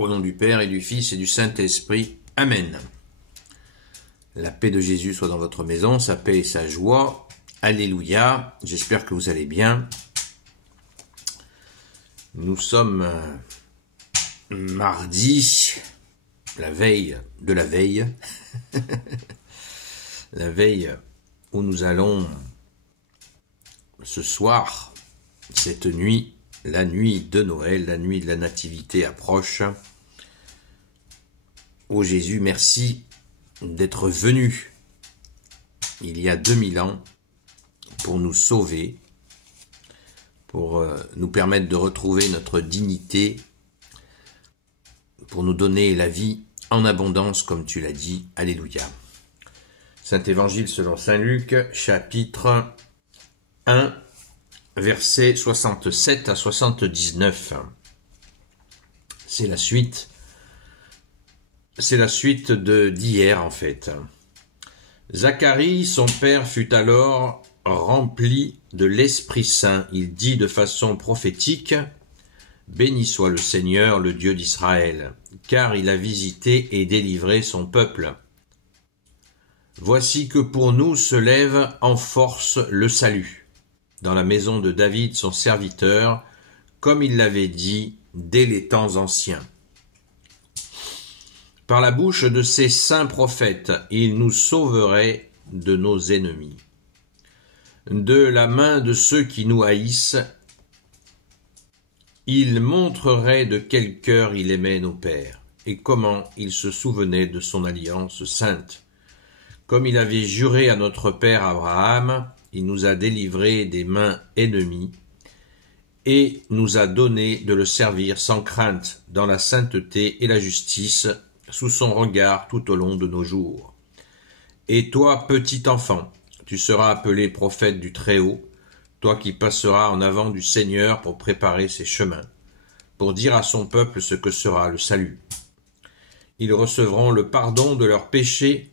Au nom du Père et du Fils et du Saint-Esprit. Amen. La paix de Jésus soit dans votre maison, sa paix et sa joie. Alléluia. J'espère que vous allez bien. Nous sommes mardi, la veille de la veille. La veille où nous allons ce soir, cette nuit, la nuit de Noël, la nuit de la Nativité approche. Ô Jésus, merci d'être venu il y a 2000 ans pour nous sauver, pour nous permettre de retrouver notre dignité, pour nous donner la vie en abondance, comme tu l'as dit. Alléluia. Saint Évangile selon Saint Luc, chapitre 1, versets 67 à 79. C'est la suite d'hier en fait. Zacharie, son père, fut alors rempli de l'Esprit Saint. Il dit de façon prophétique: béni soit le Seigneur, le Dieu d'Israël, car il a visité et délivré son peuple. Voici que pour nous se lève en force le salut, dans la maison de David son serviteur, comme il l'avait dit dès les temps anciens. Par la bouche de ses saints prophètes, il nous sauverait de nos ennemis. De la main de ceux qui nous haïssent, il montrerait de quel cœur il aimait nos pères, et comment il se souvenait de son alliance sainte. Comme il avait juré à notre père Abraham, il nous a délivrés des mains ennemies, et nous a donné de le servir sans crainte dans la sainteté et la justice, sous son regard tout au long de nos jours. Et toi, petit enfant, tu seras appelé prophète du Très-Haut, toi qui passeras en avant du Seigneur pour préparer ses chemins, pour dire à son peuple ce que sera le salut. Ils recevront le pardon de leurs péchés,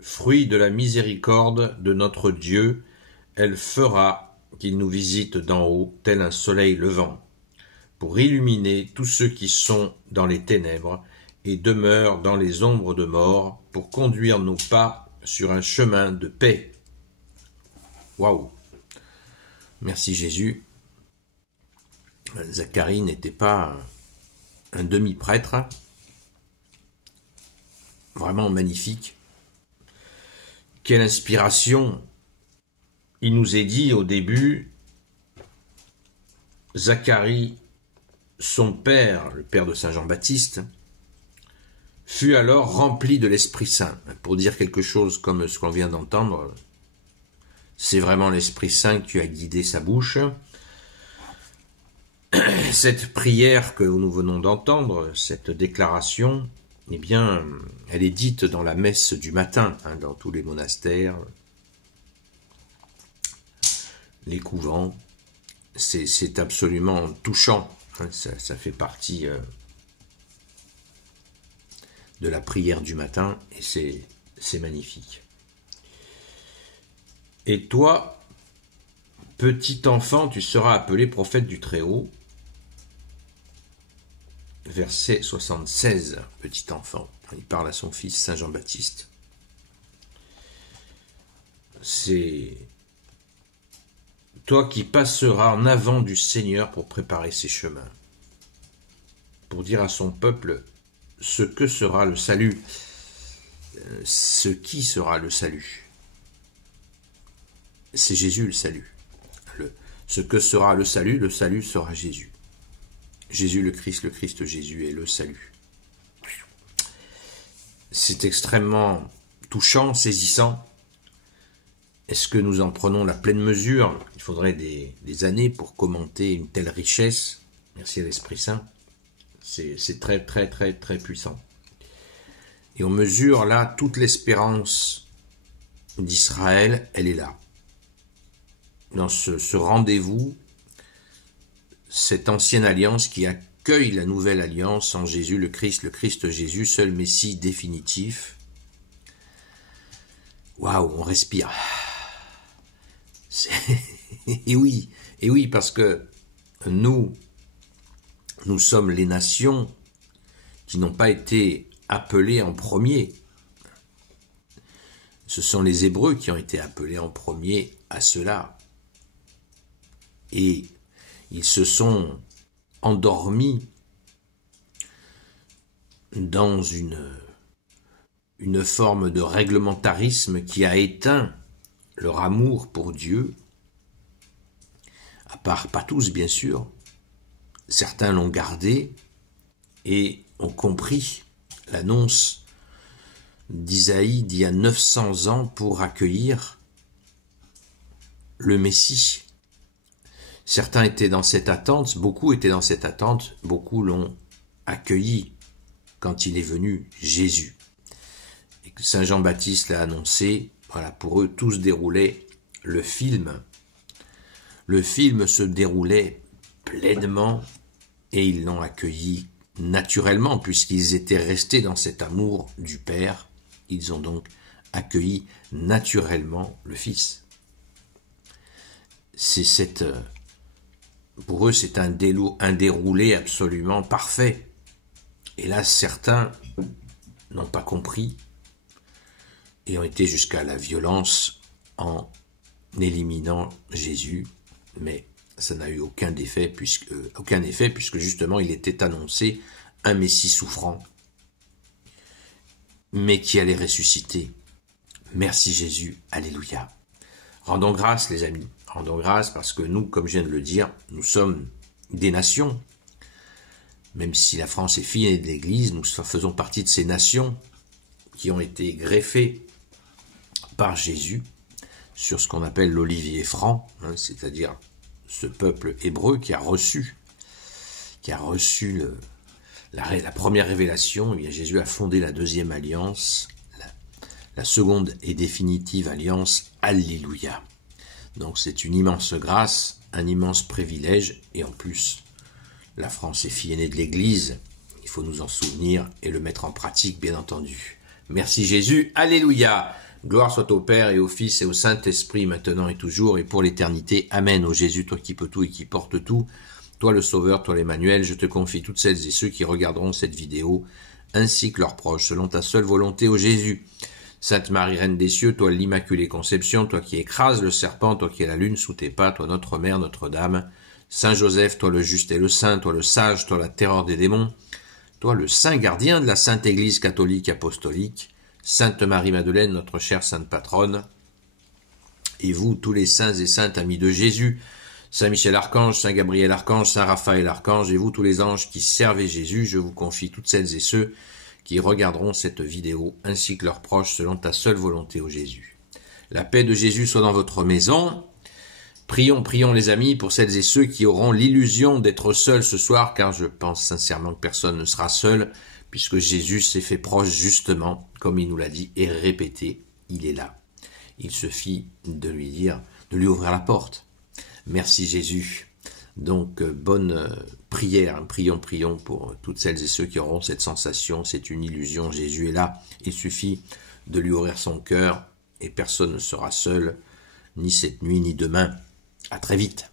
fruit de la miséricorde de notre Dieu. Elle fera qu'il nous visite d'en haut, tel un soleil levant, pour illuminer tous ceux qui sont dans les ténèbres et demeurent dans les ombres de mort, pour conduire nos pas sur un chemin de paix. Waouh! Merci Jésus. Zacharie n'était pas un demi-prêtre. Vraiment magnifique. Quelle inspiration! Il nous est dit au début, Zacharie, son père, le père de Saint Jean-Baptiste, fut alors rempli de l'Esprit Saint. Pour dire quelque chose comme ce qu'on vient d'entendre, c'est vraiment l'Esprit Saint qui a guidé sa bouche. Cette prière que nous venons d'entendre, cette déclaration, eh bien, elle est dite dans la messe du matin, dans tous les monastères, les couvents. C'est absolument touchant. Ça fait partie de la prière du matin, et c'est magnifique. Et toi, petit enfant, tu seras appelé prophète du Très-Haut. Verset 76, petit enfant. Il parle à son fils Saint Jean-Baptiste. C'est toi qui passeras en avant du Seigneur pour préparer ses chemins, pour dire à son peuple ce que sera le salut, ce qui sera le salut. C'est Jésus le salut. Ce que sera le salut sera Jésus. Jésus le Christ Jésus est le salut. C'est extrêmement touchant, saisissant. Est-ce que nous en prenons la pleine mesure? Il faudrait des années pour commenter une telle richesse. Merci à l'Esprit Saint. C'est très, très, très, très puissant. Et on mesure là toute l'espérance d'Israël, elle est là. Dans ce rendez-vous, cette ancienne alliance qui accueille la nouvelle alliance en Jésus le Christ Jésus, seul Messie définitif. Waouh, on respire. Et oui, parce que nous sommes les nations qui n'ont pas été appelés en premier. Ce sont les Hébreux qui ont été appelés en premier à cela. Et ils se sont endormis dans une forme de réglementarisme qui a éteint leur amour pour Dieu, à part, pas tous bien sûr, certains l'ont gardé et ont compris l'annonce d'Isaïe d'il y a 900 ans pour accueillir le Messie. Certains étaient dans cette attente, beaucoup étaient dans cette attente, beaucoup l'ont accueilli quand il est venu Jésus. Et que Saint Jean-Baptiste l'a annoncé, voilà, pour eux tout se déroulait le film. Le film se déroulait pleinement et ils l'ont accueilli naturellement puisqu'ils étaient restés dans cet amour du Père. Ils ont donc accueilli naturellement le Fils. Pour eux, c'est un déroulé absolument parfait. Et là, certains n'ont pas compris et ont été jusqu'à la violence en éliminant Jésus, mais ça n'a eu aucun effet puisque justement il était annoncé un Messie souffrant, mais qui allait ressusciter. Merci Jésus, alléluia. Rendons grâce les amis, rendons grâce parce que nous, comme je viens de le dire, nous sommes des nations. Même si la France est fille de l'Église, nous faisons partie de ces nations qui ont été greffées par Jésus sur ce qu'on appelle l'olivier franc, c'est-à-dire ce peuple hébreu qui a reçu la première révélation. Et Jésus a fondé la deuxième alliance, la seconde et définitive alliance. Alléluia. Donc c'est une immense grâce, un immense privilège, et en plus, la France est fille aînée de l'Église, il faut nous en souvenir et le mettre en pratique, bien entendu. Merci Jésus, alléluia. Gloire soit au Père et au Fils et au Saint-Esprit, maintenant et toujours et pour l'éternité. Amen. Ô Jésus, toi qui peux tout et qui portes tout, toi le Sauveur, toi l'Emmanuel, je te confie toutes celles et ceux qui regarderont cette vidéo, ainsi que leurs proches, selon ta seule volonté, ô Jésus. Sainte Marie, Reine des cieux, toi l'Immaculée Conception, toi qui écrases le serpent, toi qui es la lune sous tes pas, toi notre Mère, Notre-Dame, Saint Joseph, toi le juste et le saint, toi le sage, toi la terreur des démons, toi le saint gardien de la Sainte Église catholique apostolique, Sainte Marie-Madeleine, notre chère Sainte Patronne, et vous, tous les saints et saintes amis de Jésus, Saint Michel Archange, Saint Gabriel Archange, Saint Raphaël Archange, et vous, tous les anges qui servez Jésus, je vous confie toutes celles et ceux qui regarderont cette vidéo, ainsi que leurs proches, selon ta seule volonté, ô Jésus. La paix de Jésus soit dans votre maison. Prions, prions les amis, pour celles et ceux qui auront l'illusion d'être seuls ce soir, car je pense sincèrement que personne ne sera seul, puisque Jésus s'est fait proche justement, comme il nous l'a dit et répété, il est là. Il suffit de lui dire, de lui ouvrir la porte. Merci Jésus. Donc, bonne prière, prions, prions pour toutes celles et ceux qui auront cette sensation, c'est une illusion, Jésus est là. Il suffit de lui ouvrir son cœur et personne ne sera seul, ni cette nuit, ni demain. À très vite.